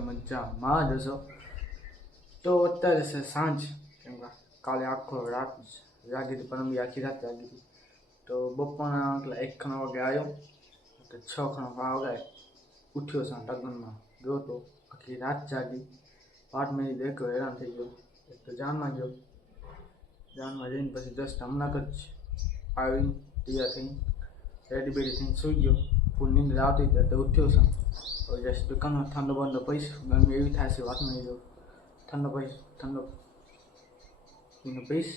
મજામાં જ હશો તો અત્યારે છે સાંજ કેમ કે કાલે આખો રાત જાગી હતી પરમ દી આખી રાત જાગી હતી તો બપોરના એટલે એક ખણ વાગે આવ્યો તો છ ખણ વાગે ઉઠ્યો છે લગ્નમાં ગયો તો આખી રાત જાગી પાંચ મિનિટ દેખ્યો હેરાન થઈ ગયો એક તો જાનમાં ગયો જાનમાં જઈને પછી જસ્ટ હમણાં જ આવીને તૈયાર થઈને રેડી બેડી થઈને સૂઈ ગયો ફૂલ નીંદર આવતી હતી તો ઉઠ્યો છે હવે જસ્ટ દુકાનમાં ઠંડો બંધો પૈસ ગરમી એવી થાય છે વાત નહીં જો ઠંડો પૈસ ઠંડો પીને પૈસ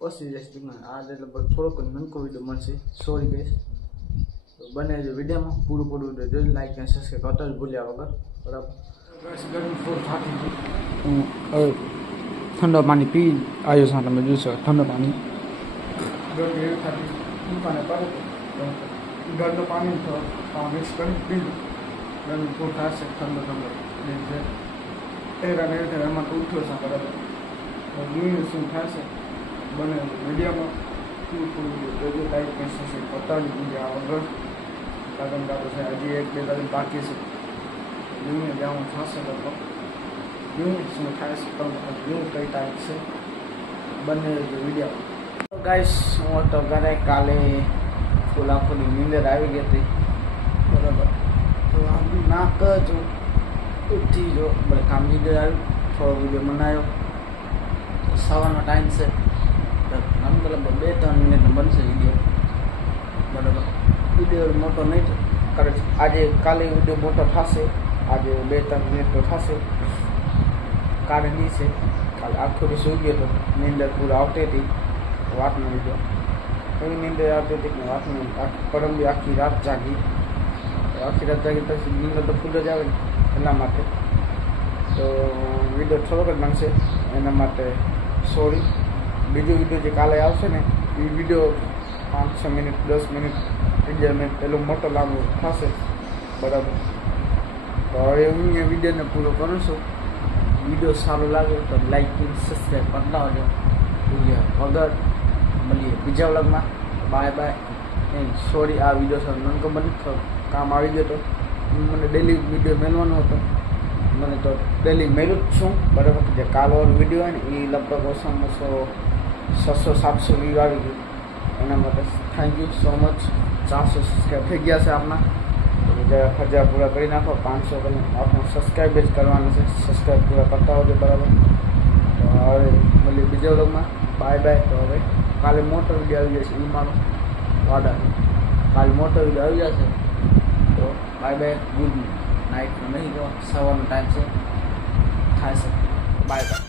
પછી જસ્ટ દુકાન આ લગભગ થોડોક નનકો વિડીયો મળશે સોરી ગેસ તો બને જો વિડીયોમાં પૂરું પૂરું જોઈ લાઈક અને સબસ્ક્રાઈબ કરતા જ ભૂલ્યા વગર બરાબર બસ ગરમી ફૂલ થતી હતી હું હવે ઠંડો પાણી પી આવ્યો છું તમે જોશો ઠંડો પાણી you got the palm in the palm, it's very big. Then you put that section the number. Then the air and air and air and ultra sakara. The new is in Tassi. But in media, people very tight message in Patan, India, Agar. Lagam का तो शायद ये एक बेटा दिन बाकी से यूँ में जाऊँ था से लगभग यूँ इसमें था से पर यूँ कई टाइप से बने वीडियो गाइस वो तो करे काले ફૂલ આંખોની નીંદર આવી ગઈ હતી બરાબર તો આમ નાક જ ઉઠી જો બરાબર કામ નીંદર આવ્યું થોડો વિડીયો બનાવ્યો તો સવારનો ટાઈમ છે તો આમ તો લગભગ બે ત્રણ મિનિટ બનશે વિડીયો બરાબર વિડીયો મોટો નહીં કરે આજે કાલે વિડીયો મોટો થશે આજે બે ત્રણ મિનિટ તો થશે કારણ એ છે કાલે આખો દિવસ સુઈ ગયો હતો નીંદર પૂર આવતી હતી વાતનો લીધો એવી નિંદર આવતી હતી કે પરમ બી આખી રાત જાગી. આખી રાત જાગી પછી નિંદર તો ફૂલ જ આવે એના માટે. તો વીડિયો થોડોક જ બનશે એના માટે સોરી. બીજો વીડિયો જે કાલે આવશે ને, એ વીડિયો પાંચ છ મિનિટ, દસ મિનિટ, અગિયાર મિનિટ પેલો મોટો લાંબો થશે. બરાબર. તો હવે હું એ વિડીયોને પૂરો કરું છું. વીડિયો સારો લાગે તો લાઈક સબસ્ક્રાઈબ કરતા હોજો વગર મળીએ. બીજા વ્લોગમાં. બાય બાય એન્ડ સોરી આ વીડિયો સર નનકો થયો. કામ આવી ગયો તો. મને ડેલી વીડિયો મેળવાનો હતો. મને તો ડેલી મેળું જ છું. બરાબર? જે કાલવાળો વીડિયો હોય ને એ લગભગ ઓછામાં ઓછો છસો, સાતસો વ્યૂ આવી ગયું. એના માટે થેન્ક યુ સો મચ ચારસો સબસ્ક્રાઈબ થઈ ગયા છે આપણા તો બીજા હજાર પૂરા કરી નાખો, પાંચસો કરીને આપણે સબસ્ક્રાઈબ જ કરવાનું છે. સબસ્ક્રાઈબ પૂરા કરતા હોજો, બરાબર? તો હવે બીજા બાય બાય તો હવે કાલે મોટો વીડિયો આવી જશે એ મારો વાડા. કાલે મોટો વીડિયો આવી જશે. તો બાય બાય ગુડ નાઇટનો નહીં તો સવારનો ટાઈમ છે. થાય છે બાય બાય